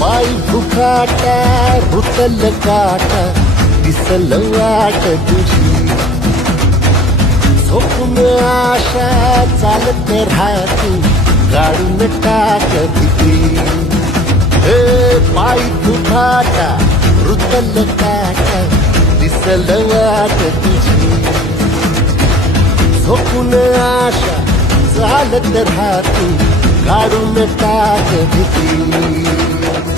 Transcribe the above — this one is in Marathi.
पाय भुकाटा रुतल काटा दिसल वाट तुझी झोपून आशा चालत राहती गाडून टाक भीती पाय भुकाटा रुतल काटा दिसल वाट तुझी झोपून आशा चालत राहती गाडून टाक भीती